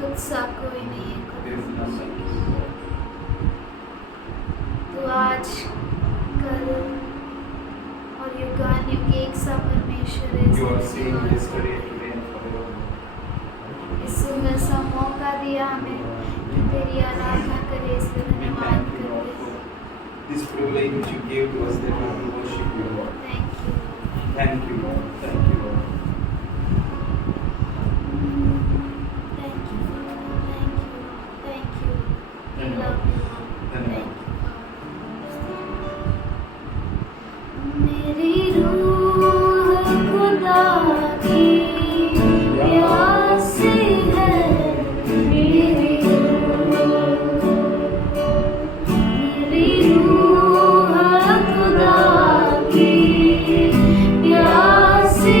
तुझसा कोई नहीं है There is खुदा। none like you. तू आज कल और युगानुयुग एक सा परमेश्वर है। You are इस same धन्यवाद yesterday, करते today, and forever. हैं। इस सुंदर सा मौका दिया हमें कि तेरी आराधना करे, इसलिए We धन्यवाद thank you, Lord, करते हैं। for this privilege which you gave to us that we will worship you, Lord. Thank you. Thank you, Lord. Thank you, Lord. Thank you, Father. Thank you. Thank you. We love you, Lord. धन्यवाद। Thank you, Father. मेरी रूह खुदा की प्यासी है, मेरी रूह खुदा की प्यासी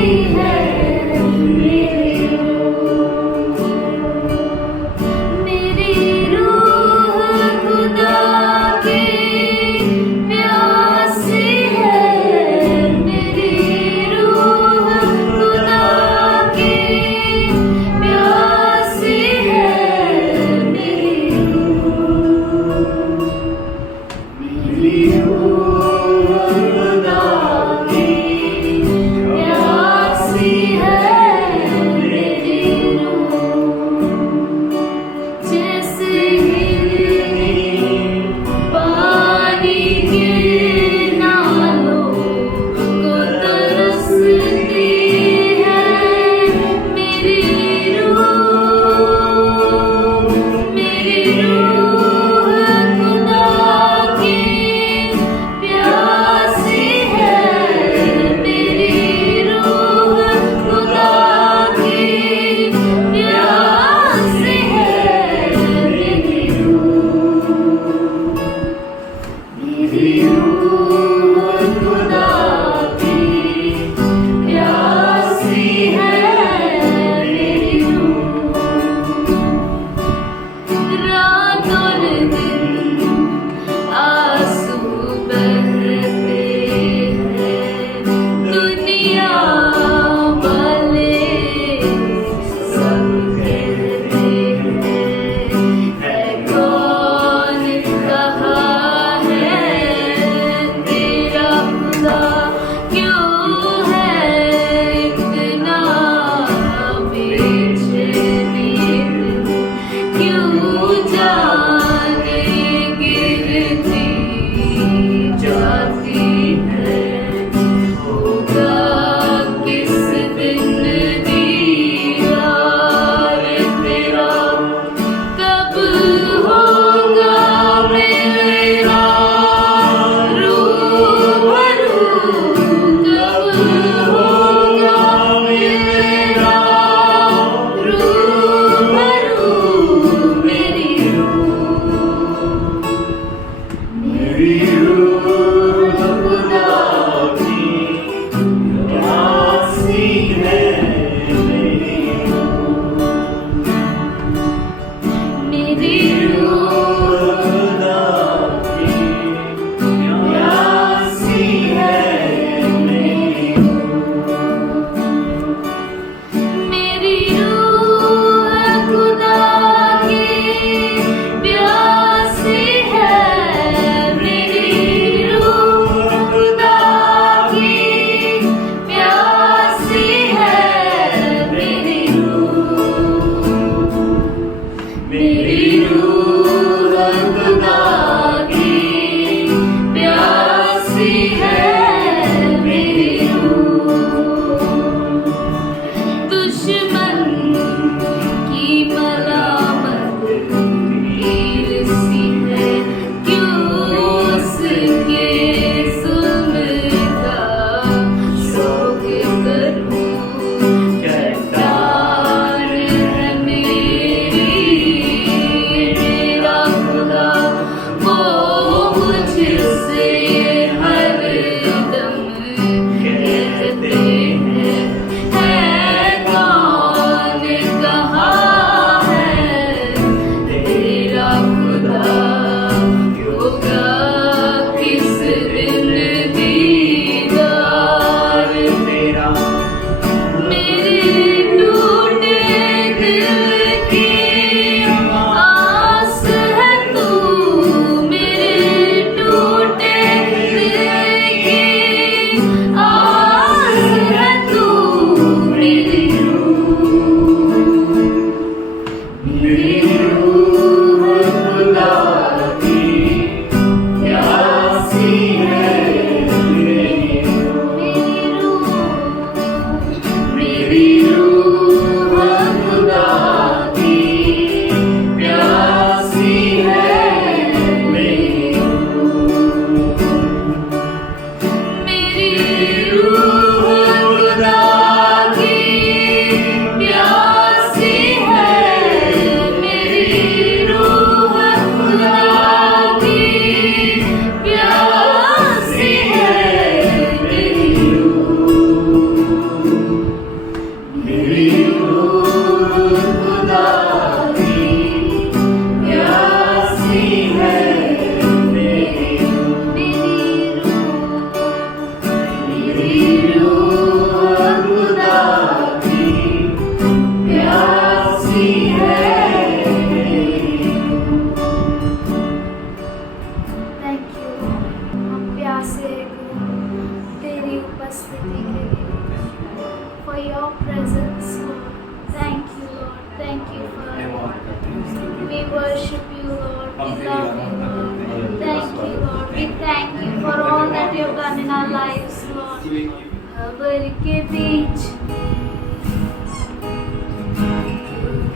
you, प्रेम Father. और करते हैं, स्तुति We worship you, Lord. हम We तेरी love आराधना you, करते हैं। Lord. Thank you, Lord. We thank you for all that you have done in our lives, Lord. तू एक ही खबर के बीच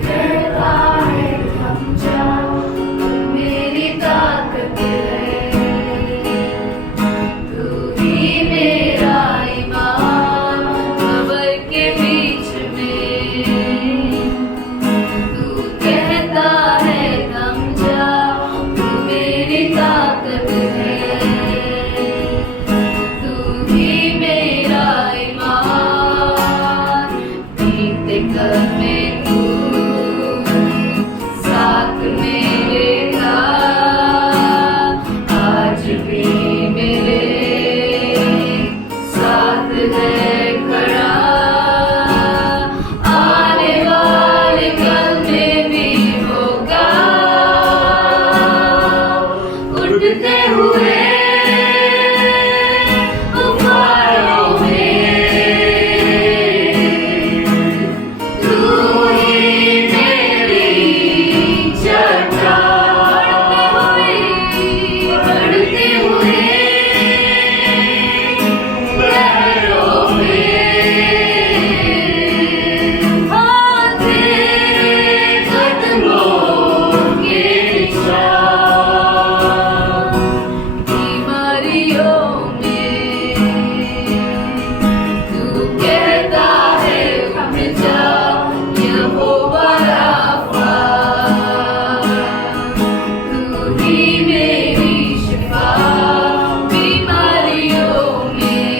कहता है थम जाओ, मेरी ताकत है, तू ही मेरा ईमान। खबर के बीच में तू कहता है थम जाओ, तू मेरी ताकत है, तू ही मेरा ईमान। बीते कल में तू साथ मेरे था, आज भी मेरे साथ है खड़ा। आने वाले कल में भी होगा, उठते हुए तूफानों में तू ही मेरी चट्टान। बढ़ते हुए लहरों में हाँ तेरे कदमों के निशान। बीमारियों में तू कहता है उठ जा, यहोवा राफा। तू ही मेरी शिफा। बीमारियों में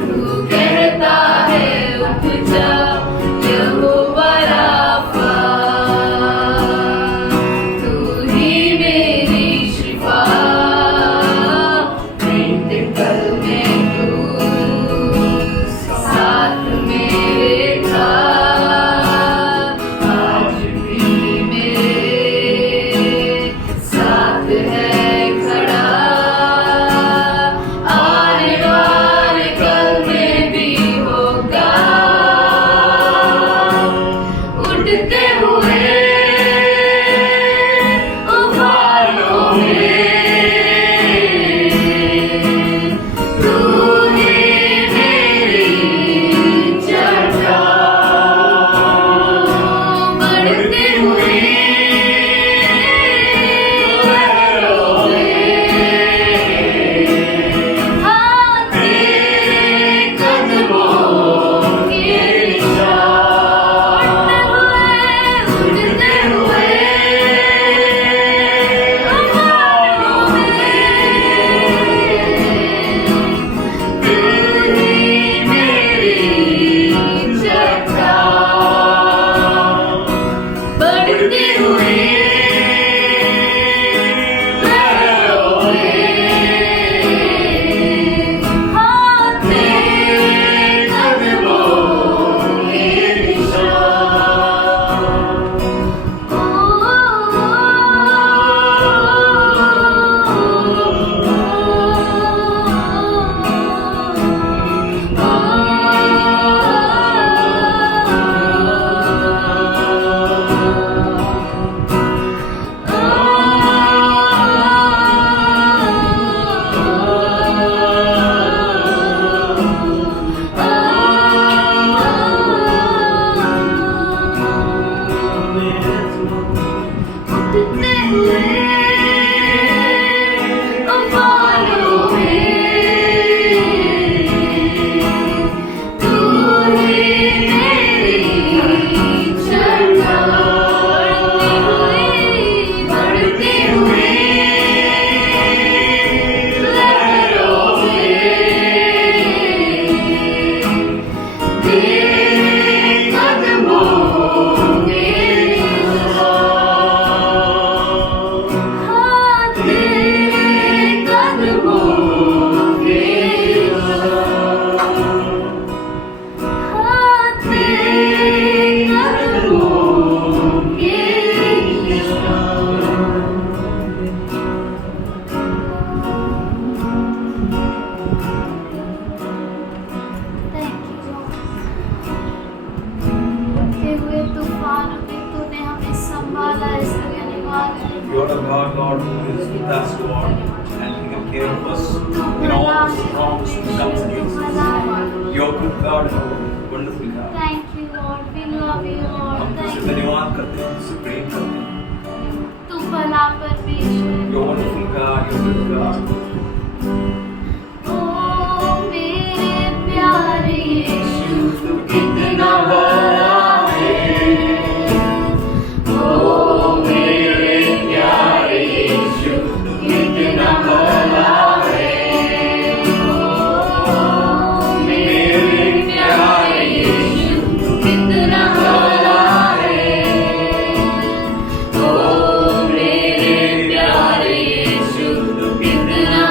तू कहता है उठ जा, यहोवा राफा। तू ही मेरी शिफा। बीते कल में तू साथ मेरे था, आज भी मेरे साथ है खड़ा। आने वाले कल में भी होगा, उठते हुए तूफानों में तू ही मेरी चट्टान। बढ़ते हुए लहरों में हाँ तेरे कदमों के निशान। You are a God, Lord, who is with us, Lord, and taking care of us in all the storms and comes against us. You are good God, Lord, wonderful God. Thank you, Lord. We love you, Lord. हम तुझसे Thank you. धन्यवाद करते हैं, तुझसे प्रेम करते हैं. तू भला परमेश्वर. You're wonderful God, you're good God. ओ मेरे प्यारे यीशु तू कितना भला है. ओ मेरे प्यारे यीशु कितना भला है. ओ मेरे प्यारे यीशु कितना भला है. ओ मेरे प्यारे यीशु कितना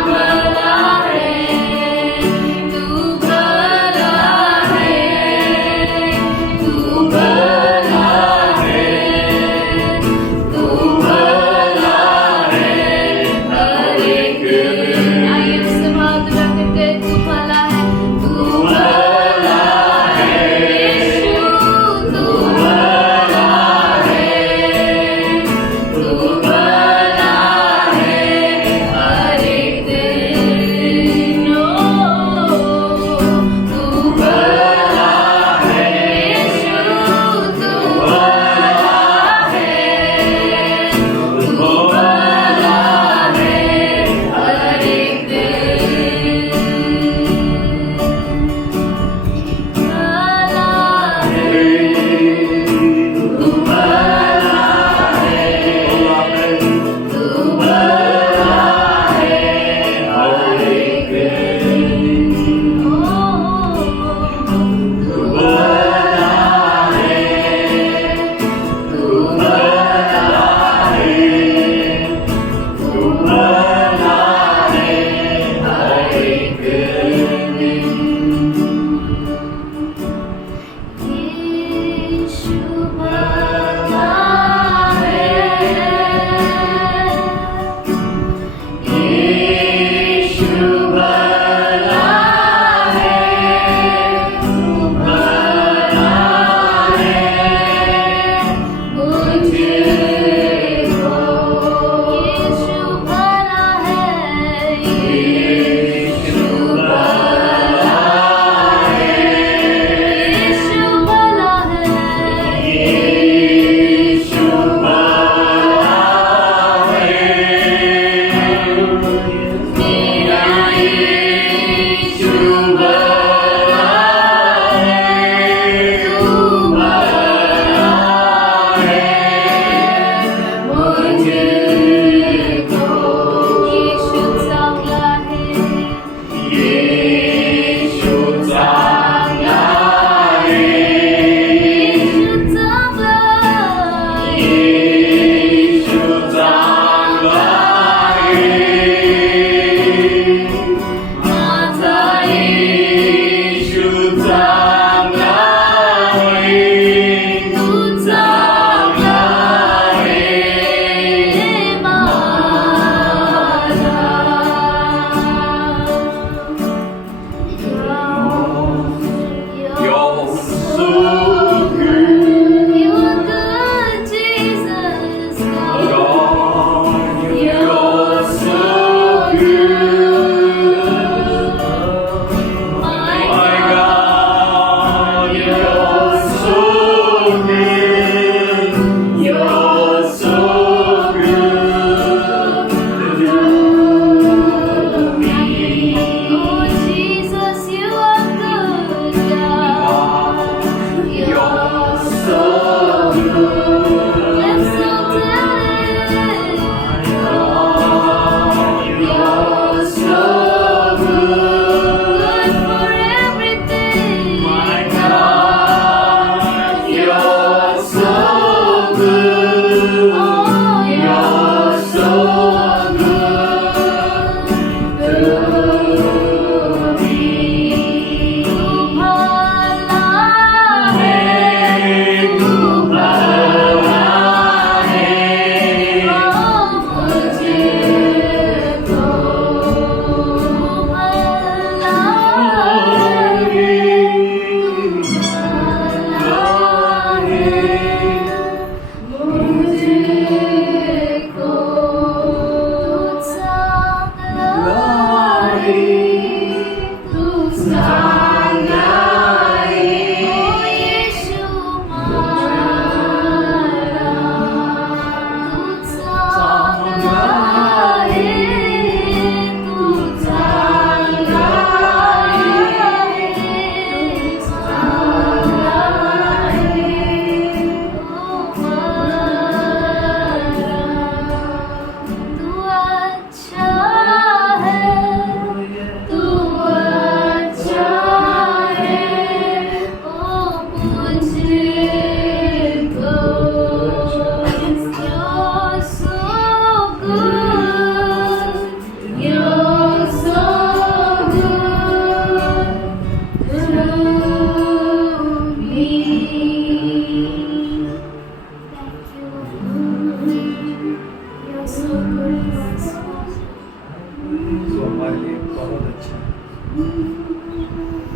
हमारे लिए बहुत अच्छा है।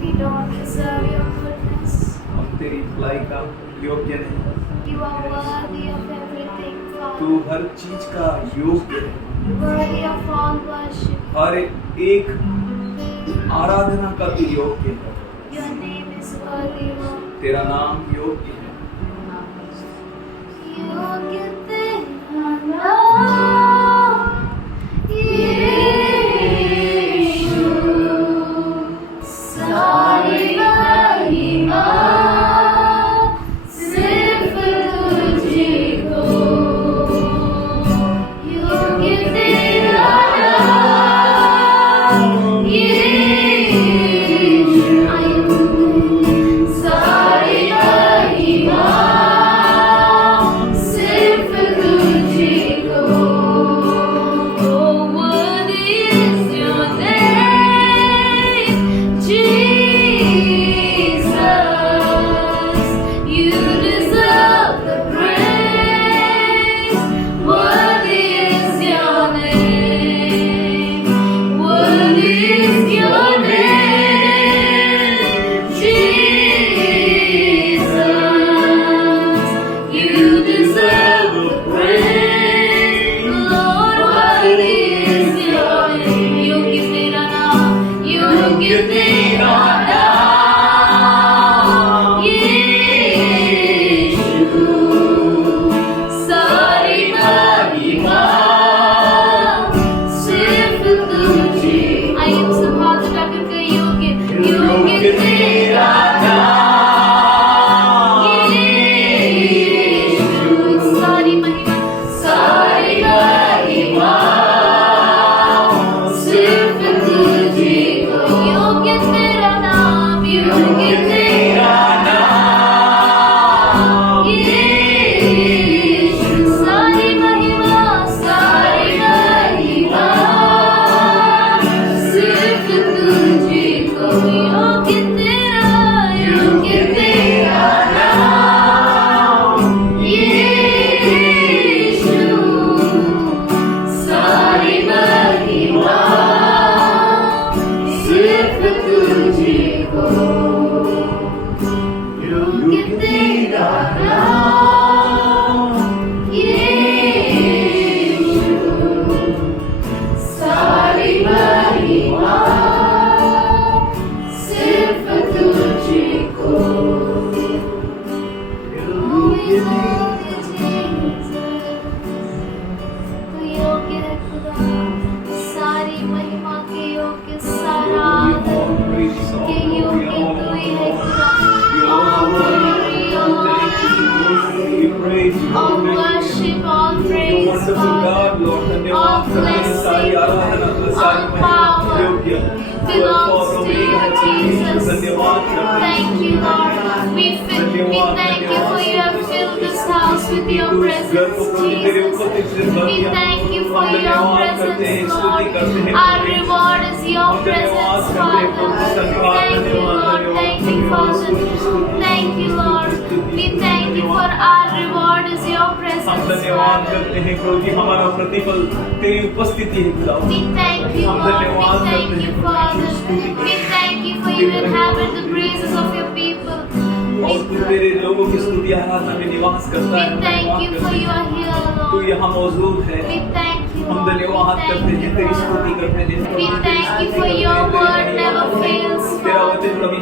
We don't deserve your goodness. हम तेरी भलाई का योग्य नहीं, You are worthy of everything, तू Father. हर चीज का योग्य है। Worthy of all worship. हर एक आराधना का तू योग्य है। Your name is worthy, Lord. तेरा नाम योग्य है। योग्य तेरा नाम, यीशु। सारी महिमा सिर्फ तुझी को। योग्य तेरा नाम, यीशु। सारी महिमा सिर्फ तुझी को। Oh, worthy is your name, Jesus. You deserve the praise. Worthy is your name. Worthy is your name, Jesus. You deserve the praise. Lord, worthy is your name. योग्य तेरा नाम, योग्य तेरा नाम, यीशु। सारी महिमा सिर्फ तुझी। आइए हम सब हाथ उठाकर कहें, योग्य तेरा नाम, यीशु। सारी महिमा सिर्फ तुझी को। योग्य तेरा नाम, योग्य तेरा नाम, यीशु। सारी महिमा सिर्फ तुझी को। योग्य तेरा नाम, यीशु। सारी महिमा सिर्फ तुझी को। योग्य तेरा नाम, यीशु। सारी महिमा सिर्फ तुझी को। योग्य खुदा, सारी महिमा के योग्य, सारा आदर के योग्य तू ही है खुदा। All worship, all praise, Father, all blessing, all power belongs to you, Jesus. Thank you, Lord. We thank you for you have filled this house with your presence, Jesus. We thank you for your presence, Lord. Our reward is your presence, Father. Thank you, Lord. Thank you, Father. Thank you, Lord. We thank you for our reward is your हम presence, धन्यवाद Father. करते हैं प्रभु जी, हमारा प्रतिफल तेरी उपस्थिति है खुदा। We thank you, हम Lord. We धन्यवाद thank करते you, हैं Father. We thank you for you inhabit the praises of your people. और तू तेरे लोगों की स्तुति आराधना में निवास करता We है। thank you for you are here, तू Lord. यहाँ मौजूद है। We thank you, हम Lord. धन्यवाद We करते thank हैं, you, तेरी स्तुति Lord. करते हैं। We thank you for your word never fails, तेरा Father. वचन कभी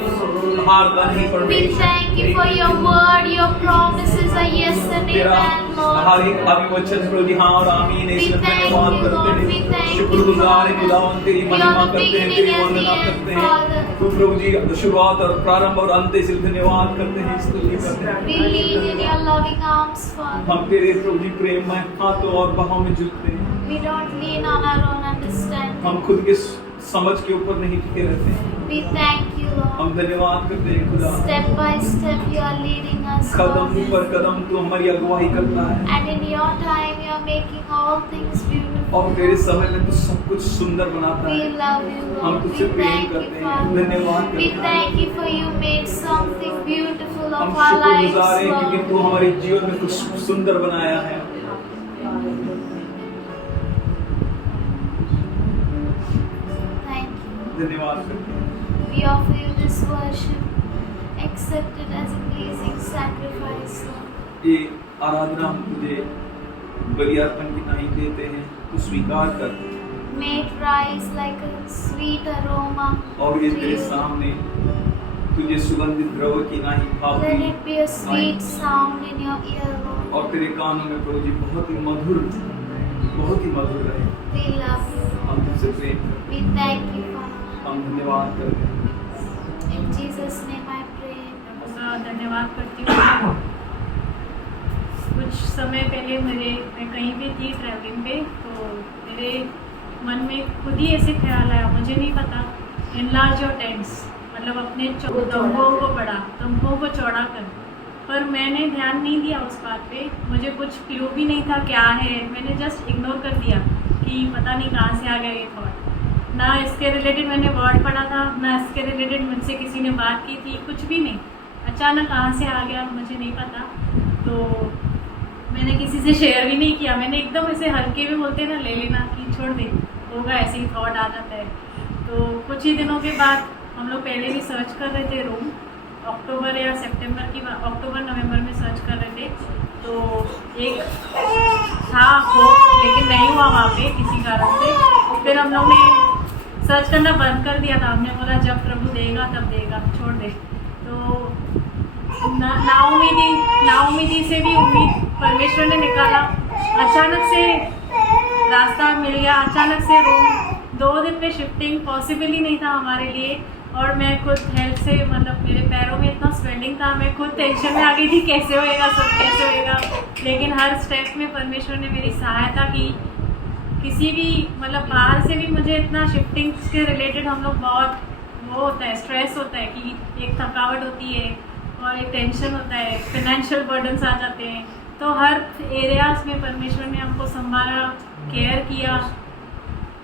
हारता नहीं We परमेश्वर। thank you for your word. Your promises are yes and तेरा amen, Lord. हर एक अभिवचन प्रभु जी हाँ और आमीन है। We इसलिए thank धन्यवाद you, करते Lord. We हैं, thank you, शुक्रगुजार है खुदावन, तेरी You महिमा are the करते हैं, beginning तेरी and the वंदना end, करते हैं। Father. तू प्रभु जी शुरुआत और प्रारंभ और अंत इसलिए धन्यवाद करते हैं, स्तुति करते हैं। We lean in your loving arms, Father. हम तेरे प्रभु जी प्रेम में हाथों और बाहों में झुकते हैं। We don't lean on our own understanding. हम खुद के समझ के ऊपर नहीं टिके रहते हैं। We thank you, Lord. हम धन्यवाद करते हैं खुदा। Step by step, you are leading us, Kadam Lord. पर कदम तू हमारी अगुवाई करता है And in your time, you are making all things beautiful. और तेरे समय में तू सब कुछ सुंदर बनाता We है। love you, हम Lord. तुझसे We प्रेम thank करते you, हैं, Father. धन्यवाद We करते हैं। thank you for you made something beautiful हम of our lives, शुक्रगुजार हैं क्योंकि Lord. तू हमारे जीवन में कुछ सुंदर बनाया है। धन्यवाद करते हैं। We offer you this worship. Accept it as a pleasing sacrifice, Lord. ये आराधना हम तुझे बलि अर्पण की नहीं देते हैं, तू स्वीकार कर May it rise like a sweet aroma और ये to तेरे you. सामने तुझे सुगंधित द्रव्य की नहीं Let भावती it be a sweet sound in your ear, Lord. और तेरे कानों में प्रभु जी बहुत ही मधुर रहे। We love you, हम Lord. तुझसे प्रेम करते We thank you, Father. हैं, हम धन्यवाद करते हैं। In Jesus' name I pray. का धन्यवाद करती हूँ। कुछ समय पहले मैं कहीं भी थी ट्रैवलिंग पे, तो मेरे मन में खुद ही ऐसे ख्याल आया, मुझे नहीं पता, इनलार्ज योर टेंट्स, मतलब अपने तंबुओं को बढ़ा, तंबुओं को चौड़ा कर। पर मैंने ध्यान नहीं दिया उस बात पे, मुझे कुछ क्लू भी नहीं था क्या है, मैंने जस्ट इग्नोर कर दिया कि पता नहीं कहाँ से आ गया ये थॉट। ना इसके रिलेटेड मैंने वर्ड पढ़ा था, ना इसके रिलेटेड मुझसे किसी ने बात की थी, कुछ भी नहीं। अचानक कहाँ से आ गया मुझे नहीं पता, तो मैंने किसी से शेयर भी नहीं किया। मैंने एकदम ऐसे हल्के में बोलते ना, ले लेना कि छोड़ दे, होगा, ऐसे ही थॉट आ जाता है। तो कुछ ही दिनों के बाद हम लोग पहले भी सर्च कर रहे थे रूम, अक्टूबर या सितंबर की अक्टूबर नवंबर में सर्च कर रहे थे, तो एक था होप, लेकिन नहीं हुआ वहाँ पे किसी कारण से। फिर हम लोग ने सर्च करना बंद कर दिया था, हमने बोला जब प्रभु देगा तब देगा, छोड़ दे। तो नाउमी दी से भी उम्मीद परमेश्वर ने निकाला। अचानक से रास्ता मिल गया, अचानक से रूम 2 दिन में शिफ्टिंग पॉसिबल ही नहीं था हमारे लिए। और मैं खुद हेल्थ से, मतलब मेरे पैरों में इतना स्वेलिंग था, मैं खुद टेंशन में आ गई थी कैसे होएगा, सब कैसे होएगा। लेकिन हर स्टेप में परमेश्वर ने मेरी सहायता की। किसी भी, मतलब बाहर से भी मुझे इतना शिफ्टिंग के रिलेटेड हम लोग बहुत वो होता है, स्ट्रेस होता है कि एक थकावट होती है और एक टेंशन होता है, फाइनेंशियल बर्डन्स आ जाते हैं। तो हर एरियाज में परमेश्वर ने हमको संभाला, केयर किया।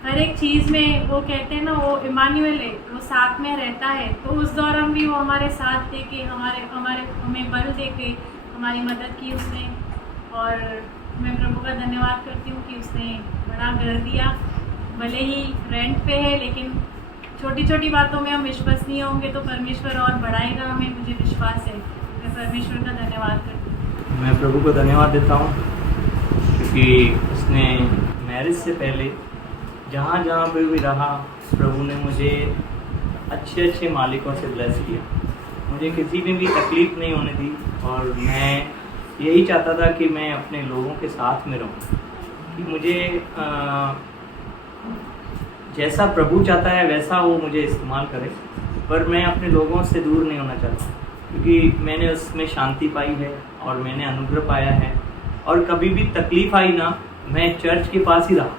हर एक चीज़ में वो कहते हैं ना, वो इमानुएल है, वो साथ में रहता है। तो उस दौरान भी वो हमारे साथ दे के हमें बल दे के हमारी मदद की उसने। और मैं प्रभु का धन्यवाद करती हूँ कि उसने बड़ा घर दिया। भले ही रेंट पे है, लेकिन छोटी छोटी बातों में हम विश्वसनीय होंगे तो परमेश्वर और बढ़ाएगा हमें, मुझे विश्वास है। मैं परमेश्वर का धन्यवाद करती हूँ। मैं प्रभु को धन्यवाद देता हूँ क्योंकि उसने मैरिज से पहले जहाँ जहाँ पर भी रहा, प्रभु ने मुझे अच्छे अच्छे मालिकों से ब्लेस किया। मुझे किसी में भी तकलीफ़ नहीं होने दी और मैं यही चाहता था कि मैं अपने लोगों के साथ में रहूं, कि मुझे जैसा प्रभु चाहता है वैसा वो मुझे इस्तेमाल करे, पर मैं अपने लोगों से दूर नहीं होना चाहता, क्योंकि मैंने उसमें शांति पाई है और मैंने अनुग्रह पाया है। और कभी भी तकलीफ़ आई ना, मैं चर्च के पास ही रहा,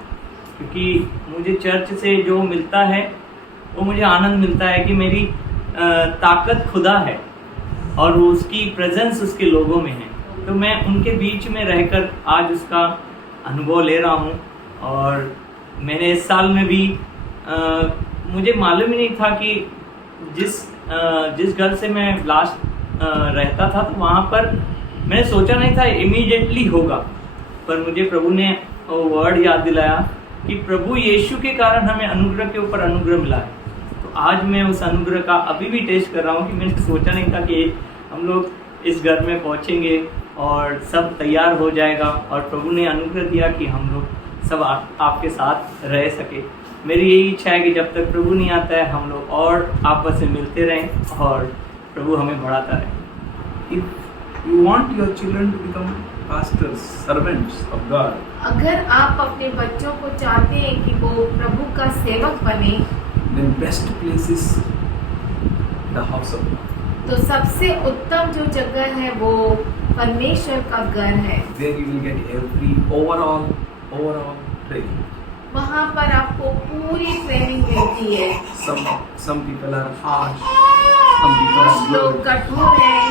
क्योंकि मुझे चर्च से जो मिलता है वो मुझे आनंद मिलता है कि मेरी ताकत खुदा है और वो उसकी प्रेजेंस उसके लोगों में है। तो मैं उनके बीच में रहकर आज उसका अनुभव ले रहा हूँ। और मैंने इस साल में भी मुझे मालूम ही नहीं था कि जिस घर से मैं लास्ट रहता था, तो वहाँ पर मैंने सोचा नहीं था इमीडिएटली होगा, पर मुझे प्रभु ने वर्ड याद दिलाया कि प्रभु यीशु के कारण हमें अनुग्रह के ऊपर अनुग्रह मिला है। तो आज मैं उस अनुग्रह का अभी भी टेस्ट कर रहा हूँ कि मैंने सोचा नहीं था कि हम लोग इस घर में पहुँचेंगे और सब तैयार हो जाएगा, और प्रभु ने अनुग्रह दिया कि हम लोग सब आपके साथ रह सके। मेरी यही इच्छा है कि जब तक प्रभु नहीं आता है हम लोग और आपस में मिलते रहें और प्रभु हमें बढ़ाता रहे। If you want your children to become pastors, servants of God, अगर आप अपने बच्चों को चाहते हैं कि वो प्रभु का सेवक बने, then best place is the house of God. तो सबसे उत्तम जो जगह है वो परमेश्वर का घर है। There you will get every overall training. वहाँ पर आपको पूरी ट्रेनिंग मिलती है। Some people are harsh, some people कुछ are लोग good, कठोर हैं,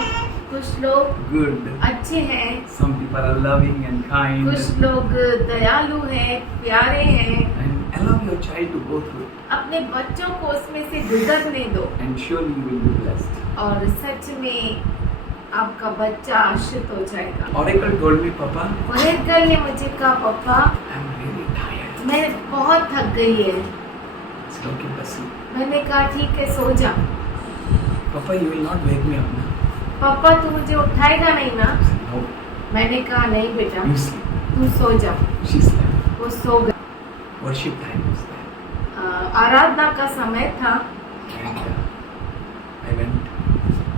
कुछ लोग good. अच्छे हैं, Some people are loving and kind. कुछ लोग दयालु हैं, प्यारे हैं। And allow your child to go through it, अपने बच्चों को उसमें से गुजरने दो and surely you will be blessed. और सच में आपका बच्चा आश्रित हो जाएगा। Oracle told me, Papa, Oracle ने मुझे कहा, पापा I'm really tired. मैं बहुत थक गई है। said, okay, but sleep. मैंने कहा ठीक है सो जा। Papa, you will not wake me up now. पापा तू मुझे उठाएगा नहीं ना? I said, no, मैंने कहा नहीं बेटा, you sleep. तू सो जा। She slept. वो सो गई। Worship time was there. आराधना का समय था And I went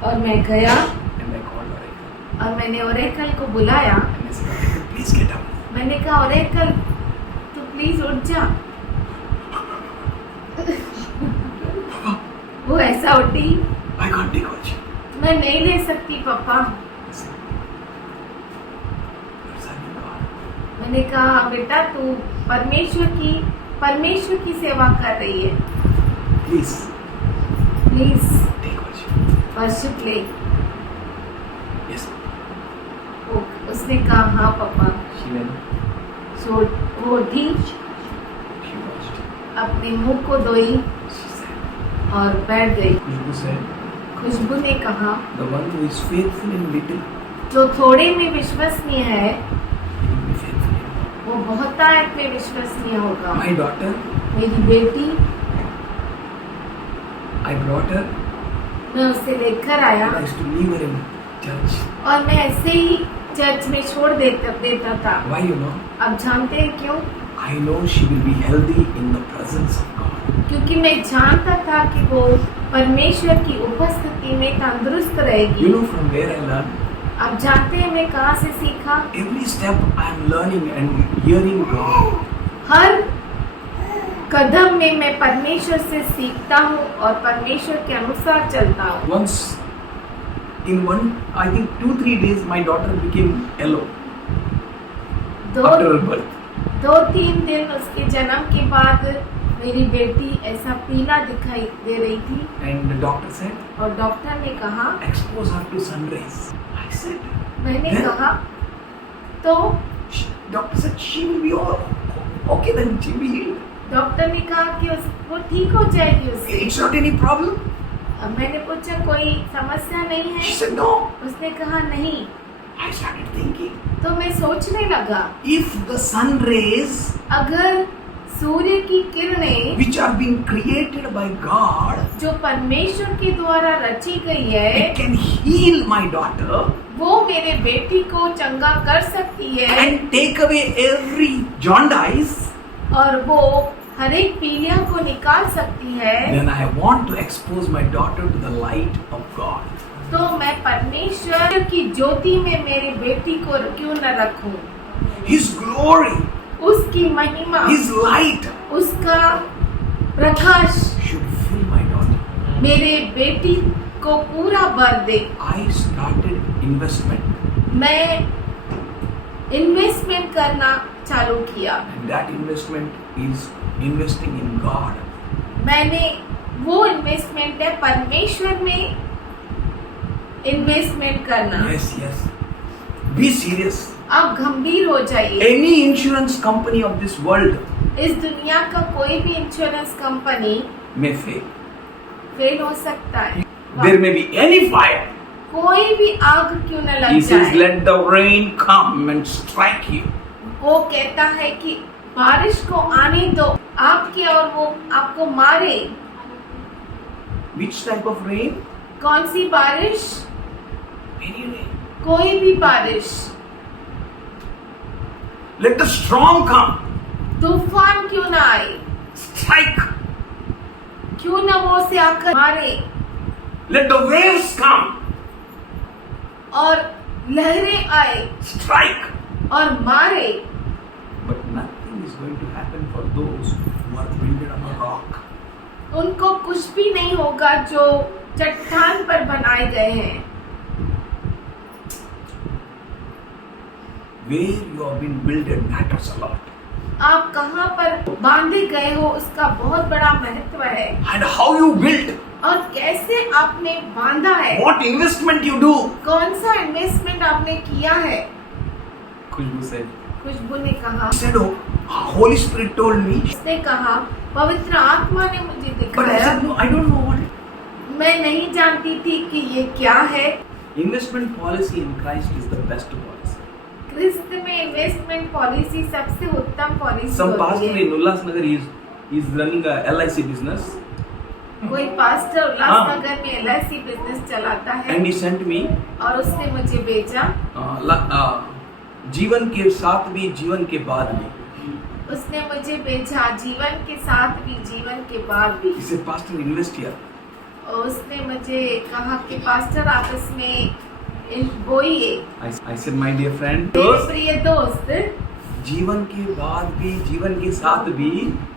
और मैं गया and I called Oracle. और मैंने ओरेकल को बुलाया। And I said, Oracle, please get up. मैंने कहा ओरेकल तू प्लीज उठ जा। वो ऐसा उठी, I can't take worship. मैं नहीं ले सकती पापा। I said, you're serving God. मैंने कहा बेटा तू परमेश्वर की सेवा कर रही है, Please please take worship. Worship ले। Yes. उसने कहा हाँ पापा। She went. सो वो उठी, She washed. अपने मुंह को धोई She said, और बैठ गई। Khushbu said, खुशबू ने कहा the one who is faithful in little, जो थोड़े में विश्वसनीय है he will be faithful in more. वो बहुतायत में विश्वसनीय होगा। My daughter, मेरी बेटी, I brought her. मैं उसे लेकर आया I used to leave her in church. और मैं ऐसे ही चर्च में छोड़ देता था। Why, you know? अब जानते हैं क्यों? I know she will be healthy in the presence of God. क्योंकि मैं जानता था कि वो परमेश्वर की उपस्थिति में तंदुरुस्त रहेगी। You know from where I learned? अब जानते हैं मैं कहाँ से सीखा? Every step I am learning and hearing God. हर कदम में मैं परमेश्वर से सीखता हूँ और परमेश्वर के अनुसार चलता हूँ। Once, in one, I think 2-3 days, my daughter became yellow after her birth. 2-3 दिन उसके जन्म के बाद मेरी बेटी ऐसा पीला दिखाई दे रही थी And the doctor said, और डॉक्टर ने कहा, expose her to sun rays. I said, मैंने Then? कहा तो doctor said she will be all okay, then she will be healed. Doctor ने कहा कि वो ठीक हो जाएगी उससे। It's not any problem. अब मैंने पूछा कोई समस्या नहीं She है? said no. उसने कहा नहीं। I started thinking, तो मैं सोचने लगा if the sun rays अगर सूर्य की किरणें which are being created by God, जो परमेश्वर के द्वारा रची गई है it can heal my daughter वो मेरे बेटी को चंगा कर सकती है and take away every jaundice, और वो हर एक पीलिया को निकाल सकती है, then I want to expose my daughter to the light of God. तो मैं परमेश्वर की ज्योति में मेरी बेटी को क्यों न रखूं? His glory, उसकी महिमा, His light उसका प्रकाश should fill my daughter. मेरे बेटी को पूरा भर दे। I started investment, मैं इन्वेस्टमेंट करना चालू किया। and that investment is investing in God. मैंने वो इन्वेस्टमेंट है परमेश्वर में इन्वेस्टमेंट करना। Yes, yes. Be serious. आप गंभीर हो जाइए। Any insurance company of this world इस दुनिया का कोई भी insurance company may fail. Fail हो सकता है। There may be any fire. कोई भी आग क्यों न लग He says, जाए। let the rain come and strike you. वो कहता है कि बारिश को आने दो आपके और वो आपको मारे। Which type of rain? कौन सी बारिश? Any rain. कोई भी बारिश। Let the storm come. तूफान क्यों ना आए? Strike. क्यों ना वो से आकर मारे? Let the waves come. और लहरें आए Strike. और मारे, But nothing is going to happen for those who are built on a rock. उनको कुछ भी नहीं होगा जो चट्टान पर बनाए गए हैं। Where you have been built matters a lot. आप कहाँ पर बांधे गए हो उसका बहुत बड़ा महत्व है। And how you built, और कैसे आपने बांधा है, what investment you do. कौन सा इन्वेस्टमेंट आपने किया है। Khushbu said. खुशबू ने कहा, He said, oh, Holy Spirit told me. उसने कहा पवित्र आत्मा ने मुझे But I दिखाया, said, no, I don't know what it. मैं नहीं जानती थी कि ये क्या है। Investment policy in Christ is the best policy. क्रिस्त में इन्वेस्टमेंट पॉलिसी सबसे उत्तम पॉलिसी Some होती pastor है। in Ullasnagar is He's running a LIC business, कोई पास्टर उल्लासनगर में LIC बिजनेस चलाता है and he sent me. और उसने मुझे भेजा। जीवन के साथ भी जीवन के बाद भी. उसने मुझे भेजा जीवन के साथ भी जीवन के बाद भी। He said, Pastor, invest here. और उसने मुझे कहा कि पास्टर आप इसमें बोइए। I said, my dear friend, मेरे प्रिय दोस्त, जीवन के बाद भी जीवन के साथ भी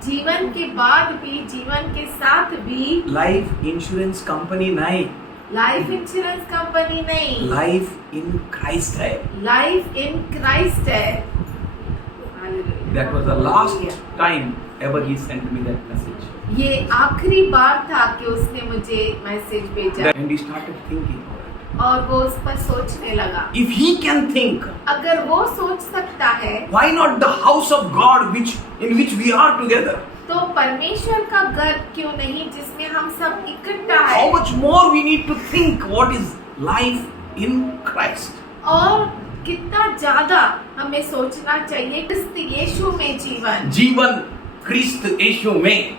जीवन के बाद भी जीवन के साथ भी लाइफ इंश्योरेंस कंपनी नहीं, लाइफ इंश्योरेंस कंपनी नहीं, लाइफ इन क्राइस्ट है. लाइफ इन क्राइस्ट है। That was the last time ever he sent me that message. ये आखिरी बार था कि उसने मुझे मैसेज भेजा And he started thinking about it. और वो उस पर सोचने लगा। If he can think, अगर वो सोच सकता है why not the house of God in which we are together? तो परमेश्वर का घर क्यों नहीं जिसमें हम सब इकट्ठा How है। much more we need to think what is life in Christ. और कितना ज्यादा हमें सोचना चाहिए क्रिस्त यीशु में जीवन। जीवन क्रिस्त यीशु में.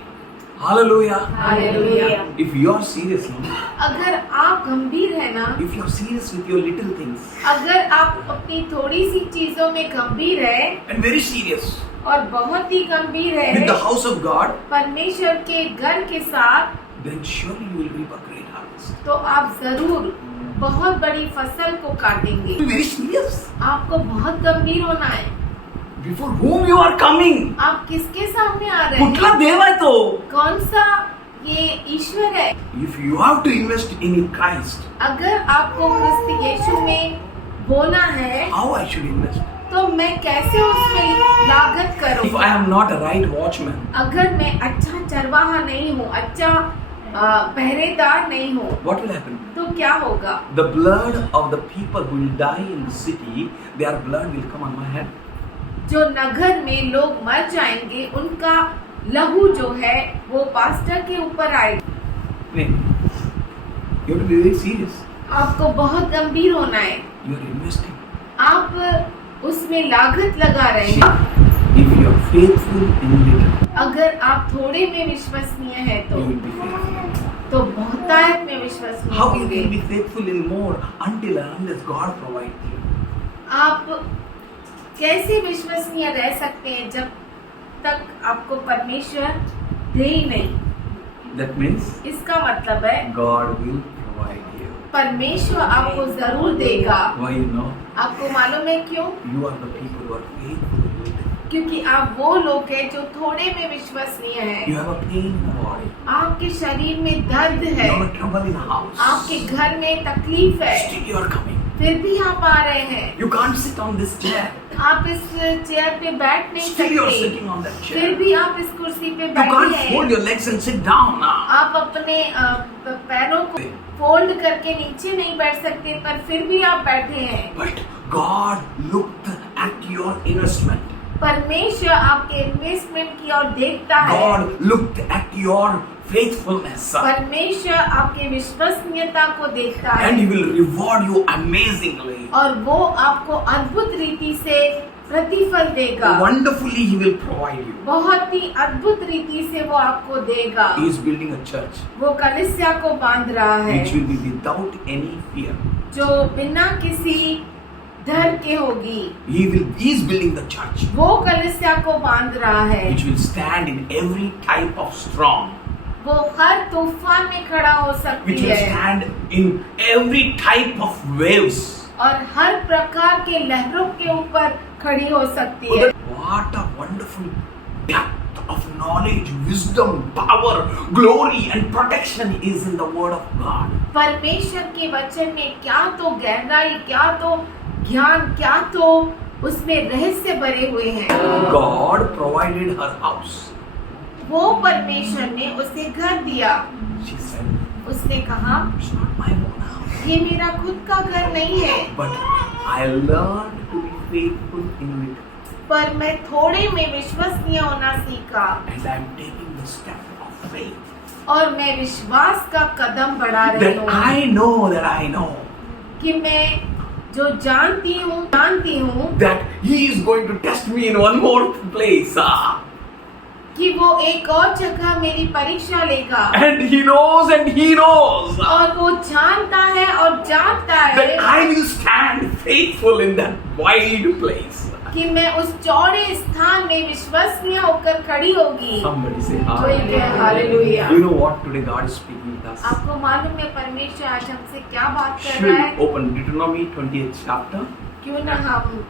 Hallelujah. Hallelujah. If you are serious, no? अगर आप गंभीर है ना, If you are serious with your little things अगर आप अपनी थोड़ी सी चीजों में गंभीर है and very serious और बहुत ही गंभीर with the है house of God, परमेश्वर के घर के साथ, then surely you will reap a great harvest. तो आप जरूर बहुत बड़ी फसल को काटेंगे। Be very serious. आपको बहुत गंभीर होना है। Before whom you are coming? आप किसके सामने आ रहे हैं? कुठला देव आहे तो? कौन सा ये ईश्वर है? If you have to invest in Christ, अगर आपको क्रिस्त यीशु में बोना है how I should invest? तो मैं कैसे उसमें लागत करूं? If I am not a right watchman, अगर मैं अच्छा चरवाहा नहीं हूँ, अच्छा पहरेदार नहीं हूँ, what will happen? तो क्या होगा? The blood of the people who will die in the city, their blood will come on my head. जो नगर में लोग मर जाएंगे उनका लहू जो है वो पास्टर के ऊपर आएगा। नहीं, you have to be very serious. आपको बहुत गंभीर होना है। You are investing. आप उसमें लागत लगा रहे हैं। If you are faithful in little, अगर आप थोड़े में विश्वसनीय है you will be faithful. तो बहुतायत में विश्वसनीय How you होंगे। will be faithful in more until and unless God provides you? आप कैसे विश्वसनीय रह सकते हैं जब तक आपको परमेश्वर दे ही नहीं? That means इसका मतलब है God will provide you. परमेश्वर आपको जरूर देगा। Why you know? आपको मालूम है क्यों? You are the people who are faithful in little. क्योंकि आप वो लोग हैं जो थोड़े में विश्वसनीय You हैं। have a pain in the body. आपके शरीर में दर्द है, You have a trouble in the house. आपके घर में तकलीफ है, Still you are coming. फिर भी आप आ रहे हैं। You can't sit on this chair. आप इस चेयर पे बैठ नहीं Still you are सकते, sitting on that फिर chair. भी आप इस कुर्सी पे You बैठे can't हैं। fold your legs and sit down now. आप अपने पैरों को फोल्ड करके नीचे नहीं बैठ सकते, पर फिर भी आप बैठे हैं। But God looked at your investment. परमेश्वर आपके इन्वेस्टमेंट की ओर देखता है। God looked at your faithfulness. परमेश्वर आपके विश्वसनीयता को देखता है And He will reward you amazingly. और वो आपको अद्भुत रीति से प्रतिफल देगा। Wonderfully He will provide you. बहुत ही अद्भुत रीति से वो आपको देगा। He is building a church वो कलीसिया को बांध रहा है which will be without any fear. जो बिना किसी डर के होगी। He is building the church वो कलीसिया को बांध रहा है which will stand in every type of storm, वो हर तूफान में खड़ा हो सकती which will है stand in every type of waves. और हर प्रकार के लहरों के ऊपर खड़ी हो सकती है। What a wonderful depth of knowledge, wisdom, power, glory and protection is in the word of God. परमेश्वर के वचन में क्या तो गहराई, क्या तो ज्ञान, क्या तो उसमें रहस्य भरे हुए हैं। God provided her house. वो परमेश्वर ने उसे घर दिया। She said, उसने कहा it's not my own house, ये मेरा खुद का घर नहीं है, but I learned to be faithful in little, पर मैं थोड़े में विश्वसनीय होना सीखा and I am taking the step of faith. और मैं विश्वास का कदम बढ़ा रही That हूँ that I know कि मैं जो जानती हूँ that He is going to test me in one more place. कि वो एक और जगह मेरी परीक्षा लेगा And He knows and He knows और वो जानता है और जानता that है I will stand faithful in that wide place. कि मैं उस चौड़े स्थान में विश्वसनीय होकर खड़ी होगी। Somebody say कोई कहे hallelujah. You know what today God is speaking with us? आपको मालूम है परमेश्वर आज हमसे क्या बात कर Should रहा we है? open Deuteronomy 28th chapter? क्यों ना हम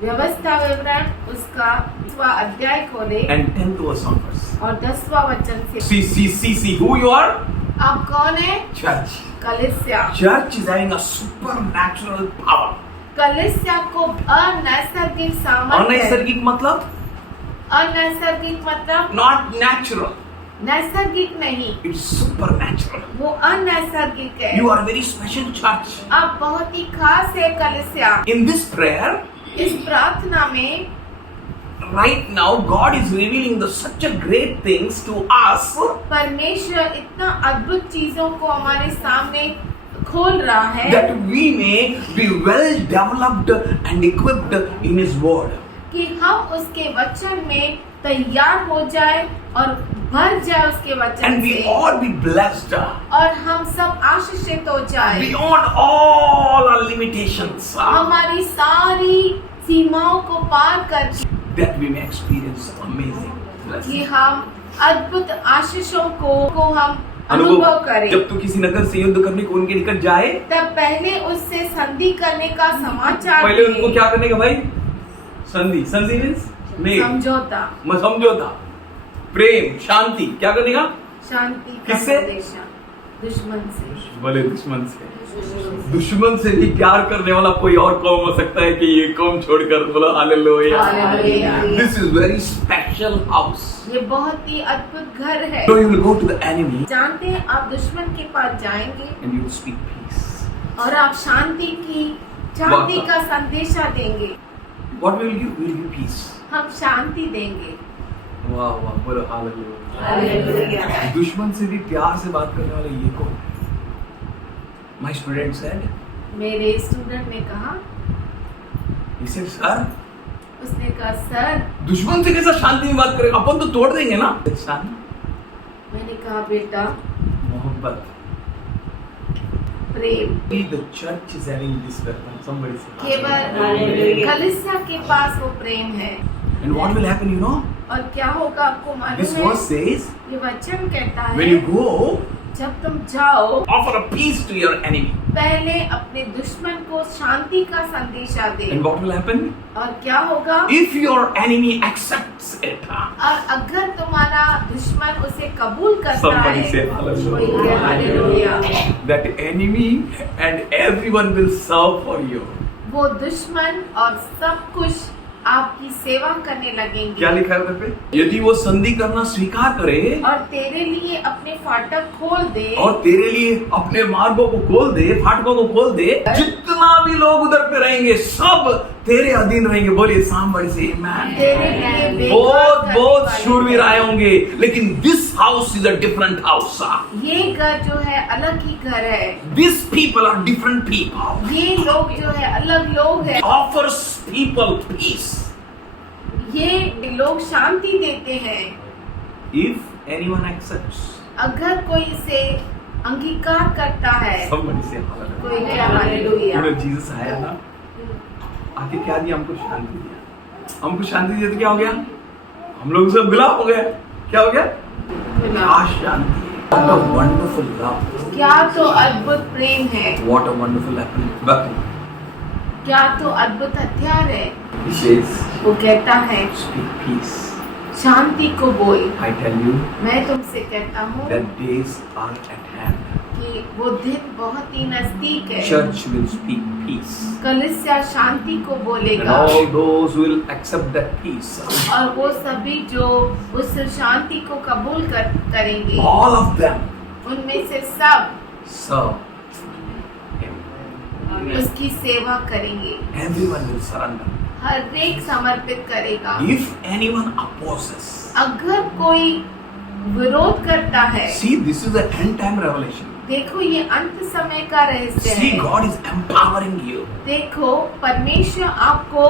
व्यवस्था विवरण उसका 10वां अध्याय खोले And 10th verse onwards. और 10वां वचन से। See who you are? आप कौन है? Church. कलीसिया। Church is having a supernatural power. कलीसिया को अनैसर्गिक सामर्थ्य है। अनैसर्गिक मतलब? अनैसर्गिक मतलब Not natural. नैसर्गिक नहीं, It's supernatural. वो अनैसर्गिक है। You are very special church. आप बहुत ही खास है कलीसिया। In this prayer, इस प्रार्थना में right now God is revealing such a great things to us परमेश्वर इतना अद्भुत चीजों को हमारे सामने खोल रहा है that we may be well developed and equipped in His word. कि हम उसके वचन में तैयार हो जाए और भर जाए उसके वचन And we से all be blessed और हम सब आशीषित हो जाए beyond all our limitations, हमारी सारी सीमाओं को पार कर that we may experience amazing कि blessing. हम अद्भुत आशीषों को हम अनुभव करें। जब तू किसी नगर से युद्ध करने को उनके निकट जाए, तब पहले उससे संधि करने का समाचार पहले दे। उनको क्या करने का भाई? संधि मीन्स मेल, समझौता, प्रेम, शांति, क्या करने का? शांति का किससे? संदेश दुश्मन से। बोले दुश्मन से। दुश्मन से भी प्यार करने वाला कोई और कौम हो सकता है कि ये कौम छोड़कर? बोलो hallelujah. Hallelujah. This is very special house. ये बहुत ही अद्भुत घर है। So you will go to the enemy जानते हैं आप दुश्मन के पास जाएंगे and you will speak peace. और आप शांति का संदेशा देंगे। What will you give? We will give peace. हम शांति देंगे। वाह वाह, बोलो हालेलुया। हालेलुया। दुश्मन से भी प्यार से बात करने वाले ये कौन? My student said, मेरे स्टूडेंट ने कहा, he said, sir, उसने कहा सर, दुश्मन से कैसा शांति में बात करेगा? अपन तो तोड़ देंगे ना। Son, मैंने कहा बेटा मोहब्बत। प्रेम The church is having this weapon. Somebody say. केवल कलीसिया के पास वो प्रेम है। And what will happen? You know, और क्या होगा आपको this मालूम verse है? says, ये वचन कहता when you है go, जब तुम जाओ offer a peace to your enemy. पहले अपने दुश्मन को शांति का संदेशा दे। And what will happen? और क्या होगा? If your enemy accepts it, और अगर तुम्हारा दुश्मन उसे कबूल करता Somebody है, say hallelujah. कोई कहे hallelujah. that enemy and everyone will serve for you. वो दुश्मन और सब कुछ आपकी सेवा करने लगेंगे। क्या लिखा है उधर पे? यदि वो संधि करना स्वीकार करे और तेरे लिए अपने फाटक खोल दे और तेरे लिए अपने मार्गों को खोल दे, फाटकों को खोल दे, जितना भी लोग उधर पे रहेंगे सब तेरे अधीन रहेंगे। बोलिए somebody say amen. तेरे लिए बेकार बहुत करने बहुत वाले शूरवीर आए होंगे, लेकिन this house is a different house. ये घर जो है अलग ही घर है। This people are different people. ये लोग जो है अलग लोग हैं। Offers people peace. ये लोग शांति देते हैं। इफ एनीवन एक्सेप्ट्स, अगर कोई इसे अंगीकार करता है, somebody say hallelujah. कोई क्या हालेलुया। पूरा जीसस आया ना, आके क्या दिया? हमको शांति दिया। हमको शांति दिया तो क्या हो गया? हम लोग सब गुलाम हो गए। क्या हो गया? शांति। What a wonderful love. क्या तो अद्भुत प्रेम है। What a wonderful weapon. क्या तो अद्भुत हथियार है। He says, वो कहता है speak peace. शांति को बोल। I tell you मैं तुमसे कहता हूँ that days are at hand. कि वो दिन बहुत ही नजदीक है। Church will speak peace. कलीसिया शांति को And बोलेगा all those who will accept that peace, और वो सभी जो उस शांति को कबूल करेंगे, all of them उनमें से सब serve Him. उसकी सेवा करेंगे। Everyone will surrender. हर एक समर्पित करेगा। If anyone opposes, अगर कोई विरोध करता है, see, this is the end time revelation. देखो ये अंत समय का रहस्य See, है। God is empowering you. देखो परमेश्वर आपको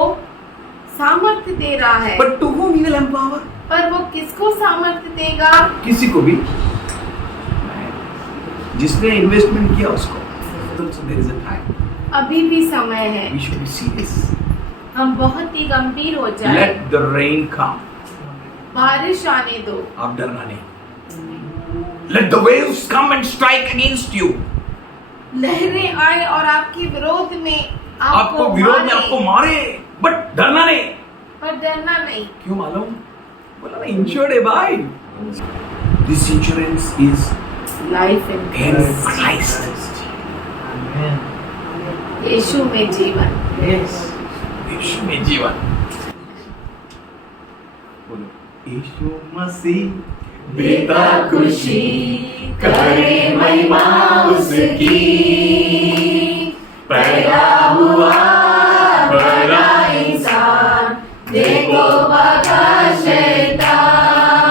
सामर्थ्य दे रहा है। But to whom He will empower? पर वो किसको सामर्थ्य देगा? किसी को भी, जिसने इन्वेस्टमेंट किया उसको। So there is a time. अभी भी समय है, We should be serious. हम बहुत ही गंभीर हो जाए। Let the rain come. बारिश आने दो। आप डरना नहीं। Let the waves come and strike against you. लहरें आए और आपके विरोध में आपको विरोध में आपको मारे, बट डरना नहीं। पर डरना नहीं। क्यों मालूम? बोला मैं इंश्योर्ड है भाई। This insurance is life in Christ. यीशु में जीवन। यीशु में जीवन। बोलो यीशु मसीह देता खुशी, करे महिमा उसकी। पैदा हुआ बड़ा इंसान, देखो भागा शैतान।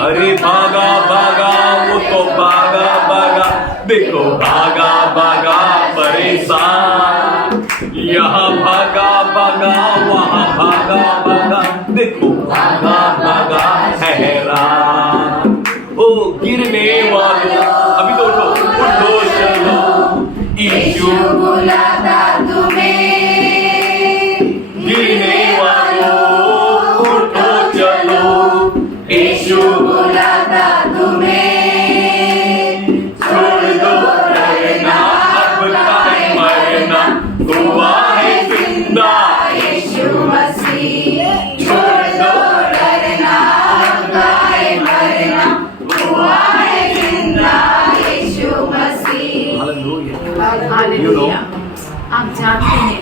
अरे भागा भागा वो तो भागा भागा, देखो भागा भागा परेशान। यहाँ भागा भागा वहाँ भागा भागा, देखो भागा भागा हैरान। ओ गिरने वालों अभी तो उठो चलो, यीशु बुलाता तुम्हें। गिरने वालों उठो चलो, यीशु बुलाता तुम्हें। छोड़ दो डरना, अब काहे मरना, हुआ है जिंदा यीशु मसीह। छोड़ दो डरना, अब काहे मरना, हुआ है जिंदा यीशु मसीह। हालेलुया। आप जानते हैं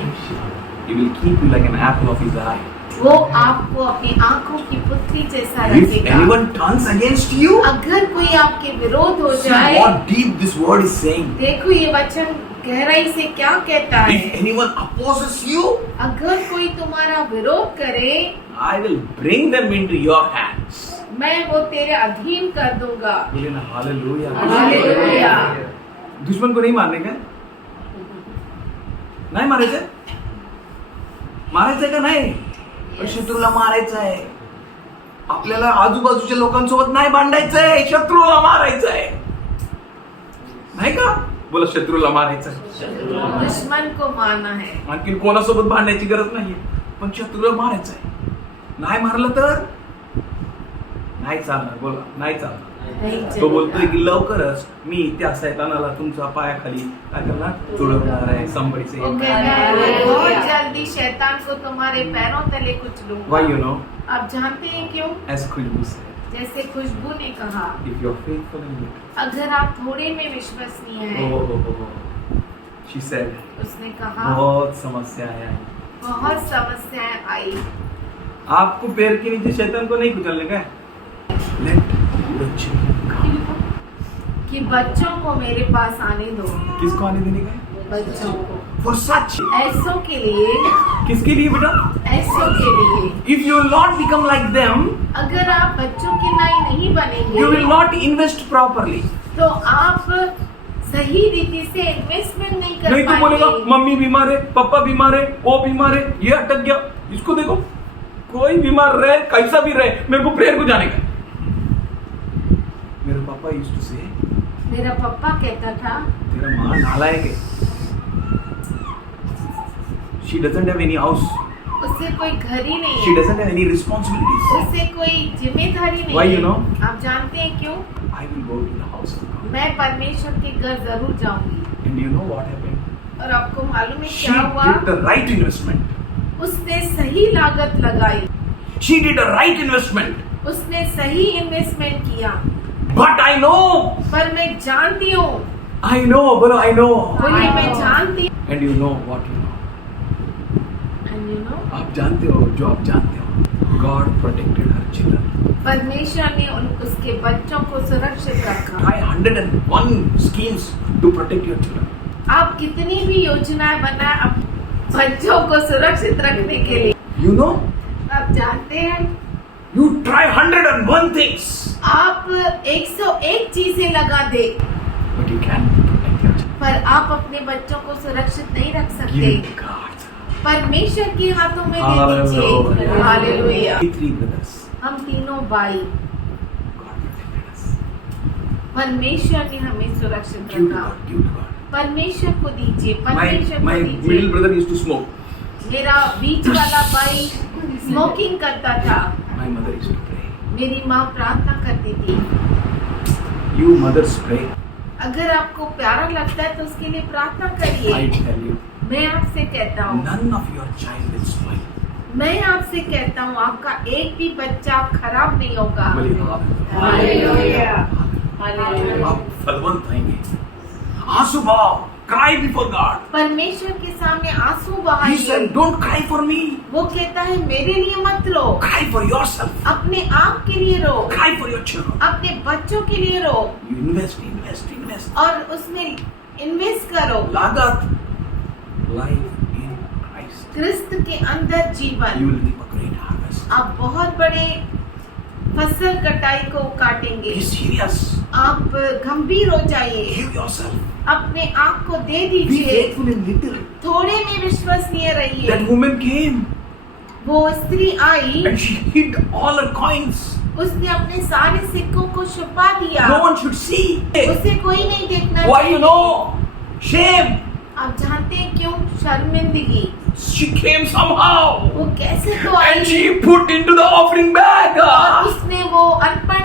He will keep you like an apple of his eye. वो आपको अपनी आंखों की पुत्री जैसा If रखेगा। anyone turns against you, अगर कोई आपके विरोध हो see जाए, what deep this word is saying. देखो ये वचन गहराई से क्या कहता है। If anyone opposes you, अगर कोई तुम्हारा विरोध करे, I will bring them into your hands. मैं वो तेरे अधीन कर दूंगा। बोले ना हालेलुया। हालेलुया। दुश्मन को नहीं मारने का, नाही मारायचं, मारायचंय का नाही? पण शत्रूला मारायचं आहे. आपल्याला आजूबाजूच्या लोकांसोबत नाही भांडायचंय, शत्रूला मारायचंय, नाही का? बोला शत्रूला मारायचंय, दुश्मन को मारना है। आणखी कोणासोबत भांडायची गरज नाहीये, पण शत्रूला मारायचंय. नाही मारलं तर नाही चालणार. बोला नाही चालणार. तो बोलतोय की लवकरच मी त्या शैतानाला तुमच्या पायाखाली काय करणार, तुडवणार आहे. somebody say वो कहता है बहुत जल्दी शैतान को तुम्हारे पैरों तले कुचलूंगा। why you know, आप जानते हैं क्यों? as खुशबू से, जैसे खुशबू ने कहा, if you are faithful in it, अगर आप थोड़े में विश्वसनीय हैं, she said, उसने कहा बहुत समस्याएं आई, बहुत समस्याएं आई। आपको पैर के नीचे शैतान को नहीं कुचलने का है। Let the children come. कि बच्चों को मेरे पास आने दो। किसको आने देने का है? बच्चों को। For such. ऐसों के लिए, किसके लिए बेटा? ऐसों के लिए। If you will not become like them, अगर आप बच्चों की नाई नहीं बनेंगे, you will not invest properly. तो आप सही रीति से इन्वेस्टमेंट नहीं कर नहीं तो बोलेगा पाएंगे। मम्मी बीमार है, पापा बीमार है, वो बीमार है, ये अटक गया, इसको देखो, कोई बीमार रहे, कैसा भी रहे, मेरे को प्रेयर को जाने का। मेरे पापा यूज्ड टू से, मेरा पापा कहता था, तेरा माँ नालायक है, she doesn't have any house, उससे कोई घर ही नहीं she है, doesn't have any responsibilities. उससे कोई जिम्मेदारी नहीं Why है। you know? आप जानते हैं क्यों? I will go to the house of God. मैं परमेश्वर के घर जरूर जाऊंगी। And you know what happened? और आपको मालूम है She क्या हुआ? did the right investment. उसने सही लागत लगाई, She did a right investment. उसने सही इन्वेस्टमेंट किया। But I know, पर मैं जानती हूँ, I know, बोलो I know. बोलिए मैं जानती हूँ। And you know what you know. And you know, आप जानते हो जो आप जानते हो, God protected her children. परमेश्वर ने उसके बच्चों को सुरक्षित रखा। Try 101 schemes to protect your children. आप कितनी भी योजनाएं बनाए अपने बच्चों को सुरक्षित रखने के लिए, You know, आप जानते हैं, you try 101 things, आप 101 चीजें लगा दे, but you can't protect your children. पर आप अपने बच्चों को सुरक्षित नहीं रख Give सकते। it to God. परमेश्वर के हाथों में दे दीजिए। हालेलुया। 3 brothers. हम तीनों भाई, God protected us. परमेश्वर ने हमें सुरक्षित Give to रखा। God, give to God. परमेश्वर को दीजिए, My परमेश्वर my को middle दीजिए। brother used to smoke. मेरा बीच वाला भाई स्मोकिंग करता था। My mother used to pray. मेरी माँ प्रार्थना करती थी। You mothers pray. अगर आपको प्यारा लगता है तो उसके लिए प्रार्थना I करिए। tell you, मैं आपसे कहता हूँ, none of your child will spoil. मैं आपसे कहता हूँ, आपका एक भी बच्चा खराब नहीं होगा। बोलिए आप फलवंत रहेंगे। आंसू बहाओ, cry before God. परमेश्वर के सामने आंसू He बहाइए। said, don't cry for me. वो कहता है मेरे लिए मत रो, Cry for yourself. अपने आप के लिए रो, Cry for your children. अपने बच्चों के लिए रो You invest, invest, invest. और उसमें इन्वेस्ट करो। लागत, life in Christ. क्रिस्त के अंदर You जीवन, will reap a great harvest. आप बहुत बड़े फसल कटाई को काटेंगे। Be serious. आप गंभीर हो जाइए, Give yourself. अपने आप को दे Be दीजिए, faithful in little. थोड़े में विश्वसनीय रहिए। That woman came वो स्त्री आई, and she hid all her coins. उसने अपने सारे सिक्कों को छुपा दिया, No one should see. उसे कोई नहीं देखना Why you चाहिए। know? Shame. आप जानते हैं क्यों? शर्मिंदगी। She came somehow. वो कैसे तो And I she put into the offering bag. और उसने वो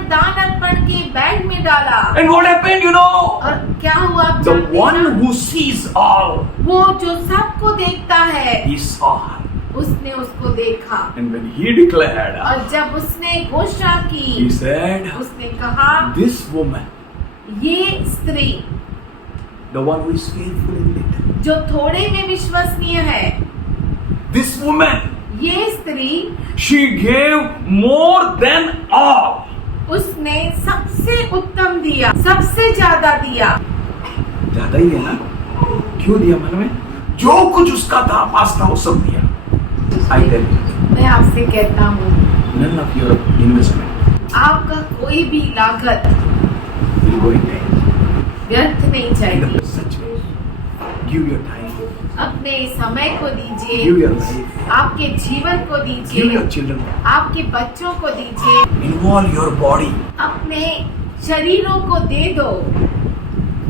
दान अर्पण के बैग में डाला। And what happened, you know? और क्या हुआ आप The जानते one हैं ना? who sees all, वो जो सबको देखता है, he saw her. उसने उसको देखा। And when he declared, और जब उसने घोषणा he की, said, उसने कहा, this woman, ये स्त्री the one who is faithful in little, जो थोड़े में विश्वसनीय है, this woman, ये स्त्री she gave more than all. उसने सबसे उत्तम दिया, सबसे ज्यादा दिया। ज्यादा ही है ना? क्यों दिया मालूम है? जो कुछ उसका था, पास था, वो सब दिया। I tell you, मैं आपसे कहता हूँ, none of your investment आपका कोई भी लागत will go in vain. व्यर्थ नहीं जाएगी। सच में, give your time, अपने समय को give दीजिए, your life, आपके जीवन को give दीजिए, your children, आपके बच्चों को दीजिए, involve your body, अपने शरीरों को दे दो,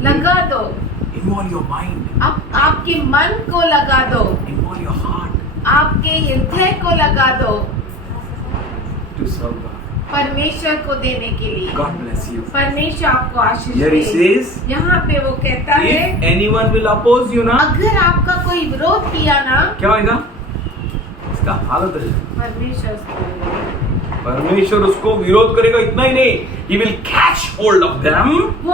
लगा दो, involve your mind, आपके मन को लगा दो, involve your heart आपके हृदय को लगा दो, to serve God. परमेश्वर को देने के लिए। God bless you. परमेश्वर आपको आशीष Here he दे। says, यहाँ पे वो कहता है, if anyone will oppose you ना, अगर आपका कोई विरोध किया ना, क्या होगा? इसका हालत है। परमेश्वर उसको- परमेश्वर उसको विरोध करेगा, इतना ही नहीं, he will catch hold of them वो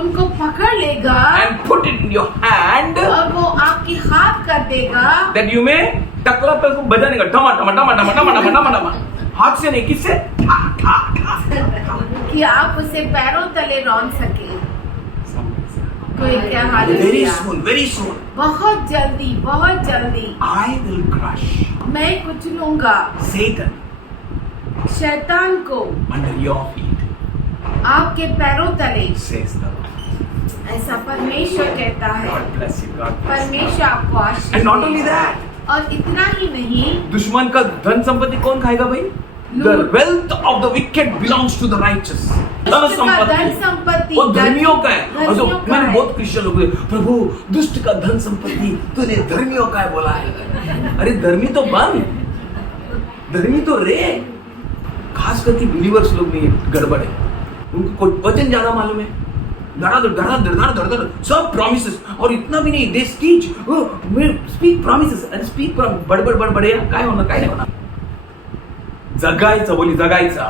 उनको पकड़ लेगा and put it in your hand और वो आपकी हाथ कर देगा that you may टकला पे उसको बजाने का टमा टमा टमा टमा टमा टमा टमा टमा, हाथ से नहीं, किससे? ठा ठा ठा। कि आप उसे पैरों तले रौंद सके। कोई क्या हाल Very है? soon, very soon, बहुत जल्दी, बहुत जल्दी I will crush मैं कुचलूंगा Satan शैतान को under your feet, आपके पैरों तले। says the Lord. ऐसा परमेश्वर कहता है। God bless you, God bless you. परमेश्वर आपको आशीष And not they. only that, और इतना ही नहीं, दुश्मन का धन संपत्ति कौन खाएगा भाई? The wealth of the wicked belongs to the righteous. धन दुष्ट का धन संपत्ति वो धर्मियों का है। और जो धर्मियों का मैंने है। बहुत क्रिश्चियन लोग बोले, प्रभु दुष्ट का धन संपत्ति तूने धर्मियों का है बोला है। अरे धर्मी तो बन, धर्मी तो रे। खास करके बिलीवर्स लोग में गड़बड़ है, उनको वचन ज्यादा मालूम है, धड़ाधड़ धड़ाधड़ धड़ाधड़ धड़ाधड़ सब प्रॉमिसेस, और इतना भी नहीं, दे टीच स्पीक प्रॉमिसेस, अरे स्पीक बड़बड़ बड़बड़े काय होना काय नाही होणार, जगायचं, बोली जगायचं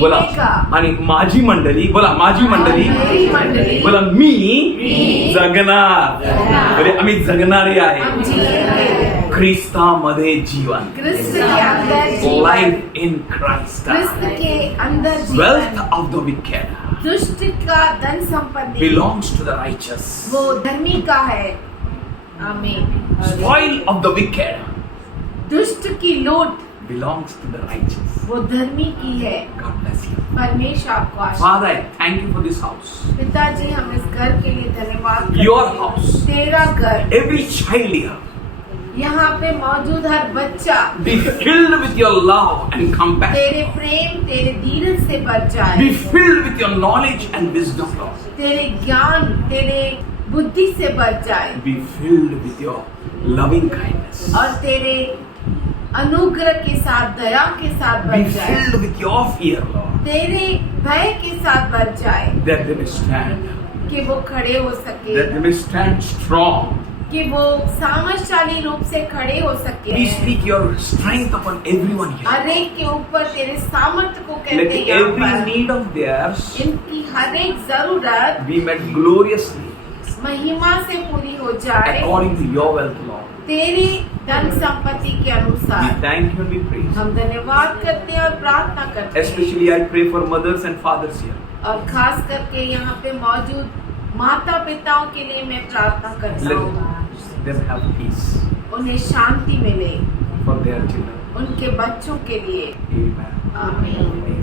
बोला. जीने का आणि माझी मंडळी बोला, माझी मंडळी मेरी मंडळी बोला, मी जगणार, अरे आम्ही जगणारे हम आहे जिएंगे ख्रिस्तामध्ये जीवन, क्रिस्त के अंदर जीवन, लाइफ इन क्राइस्ट, क्रिस्त के अंदर वेल्थ जीवन, ऑफ द विकेड दुष्ट का धन संपत्ति बिलोंग्स टू द राइचस, वो धर्मी का है। आमीन। स्पॉइल ऑफ द विकेड दुष्ट की लूट belongs to the righteous. वो धर्मी की है। God bless you. परमेश्वर आपको आशीष। Father, I thank you for this house. पिताजी हम इस घर के लिए धन्यवाद करते Your हैं। house. तेरा घर, Every child here, यहाँ पे मौजूद हर बच्चा be filled with your love and compassion. तेरे प्रेम तेरे धीरज से भर जाए, Be filled with your knowledge and wisdom, Lord. तेरे ज्ञान तेरे बुद्धि से भर जाए, Be filled with your loving kindness. और तेरे अनुग्रह के साथ दया के साथ Be भर जाए, filled with your fear, Lord. तेरे भय के साथ भर जाए, That they may stand. कि वो खड़े हो सके, That they may stand strong. कि वो सामर्थशाली रूप से खड़े हो सके। We speak your strength upon everyone here. हर एक के ऊपर तेरे सामर्थ्य को Let कहते हैं यहाँ every पर, need of theirs इनकी हर एक जरूरत be met gloriously महिमा से पूरी हो जाए, according to your wealth, Lord. तेरी धन संपत्ति के We अनुसार। thank you and we praise. हम धन्यवाद करते हैं और प्रार्थना करते हैं, Especially I pray for mothers and fathers here. और खास करके यहाँ पे मौजूद माता पिताओं के लिए मैं प्रार्थना करता हूँ, Let them have peace उन्हें शांति मिले, for their children. उनके बच्चों के लिए। Amen. आमीन। Amen.